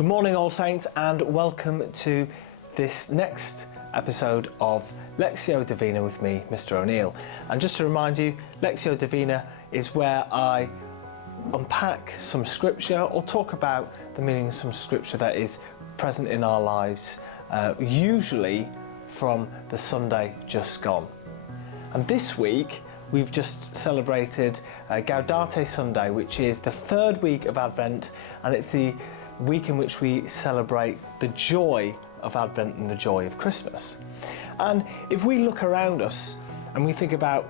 Good morning, All Saints, and welcome to this next episode of Lectio Divina with me, Mr. O'Neill. And just to remind you, Lectio Divina is where I unpack some scripture or talk about the meaning of some scripture that is present in our lives, usually from the Sunday just gone. And this week we've just celebrated Gaudete Sunday, which is the third week of Advent, and it's the week in which we celebrate the joy of Advent and the joy of Christmas. And if we look around us and we think about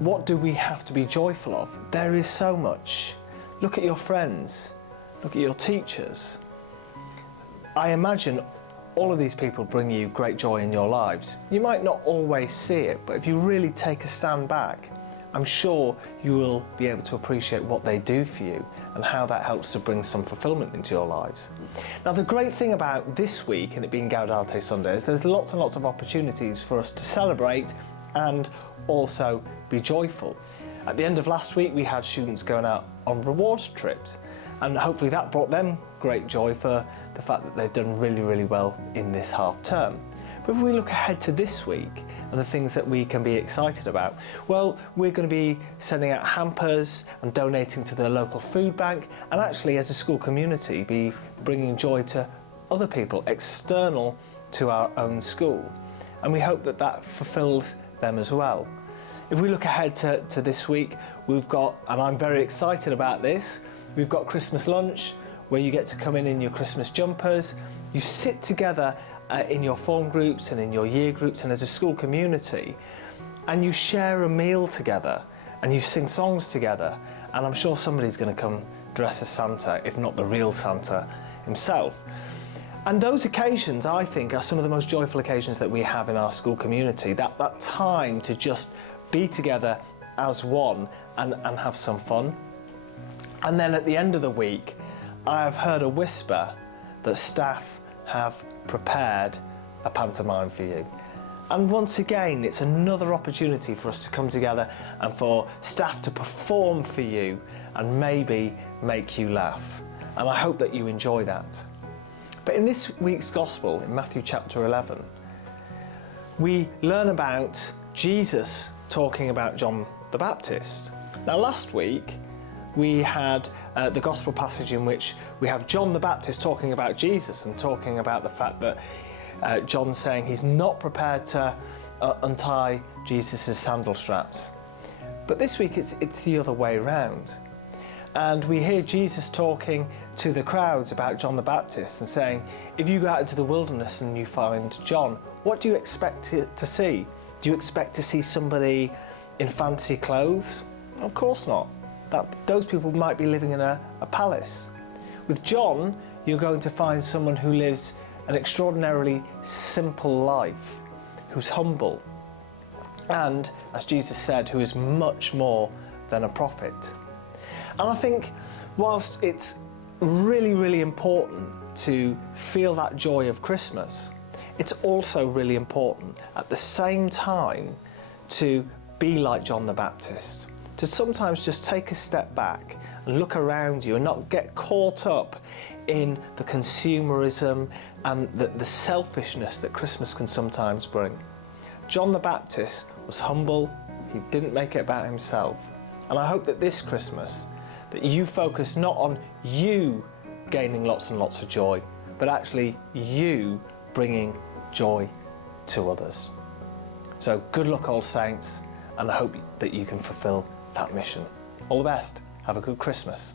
what do we have to be joyful of, there is so much. Look at your friends, look at your teachers. I imagine all of these people bring you great joy in your lives. You might not always see it, but if you really take a stand back, I'm sure you will be able to appreciate what they do for you and how that helps to bring some fulfillment into your lives. Now, the great thing about this week and it being Gaudete Sunday is there's lots and lots of opportunities for us to celebrate and also be joyful. At the end of last week, we had students going out on reward trips, and hopefully that brought them great joy for the fact that they've done really, really well in this half term. But if we look ahead to this week and the things that we can be excited about, well, we're going to be sending out hampers and donating to the local food bank, and actually as a school community be bringing joy to other people external to our own school. And we hope that that fulfills them as well. If we look ahead to this week, we've got, and I'm very excited about this, we've got Christmas lunch where you get to come in your Christmas jumpers, you sit together in your form groups and in your year groups and as a school community, and you share a meal together and you sing songs together, and I'm sure somebody's going to come dress as Santa, if not the real Santa himself. And those occasions, I think, are some of the most joyful occasions that we have in our school community, that time to just be together as one and have some fun. And then at the end of the week, I have heard a whisper that staff have prepared a pantomime for you. And once again, it's another opportunity for us to come together and for staff to perform for you and maybe make you laugh. And I hope that you enjoy that. But in this week's Gospel, in Matthew chapter 11, we learn about Jesus talking about John the Baptist. Now, last week, we had the Gospel passage in which we have John the Baptist talking about Jesus and talking about the fact that John's saying he's not prepared to untie Jesus' sandal straps. But this week it's the other way around. And we hear Jesus talking to the crowds about John the Baptist and saying, if you go out into the wilderness and you find John, what do you expect to see? Do you expect to see somebody in fancy clothes? Of course not. Those people might be living in a palace. With John, you're going to find someone who lives an extraordinarily simple life, who's humble, and, as Jesus said, who is much more than a prophet. And I think whilst it's really, really important to feel that joy of Christmas, it's also really important at the same time to be like John the Baptist, to sometimes just take a step back and look around you and not get caught up in the consumerism and the selfishness that Christmas can sometimes bring. John the Baptist was humble, he didn't make it about himself. And I hope that this Christmas, that you focus not on you gaining lots and lots of joy, but actually you bringing joy to others. So good luck, All Saints, and I hope that you can fulfill that mission. All the best. Have a good Christmas.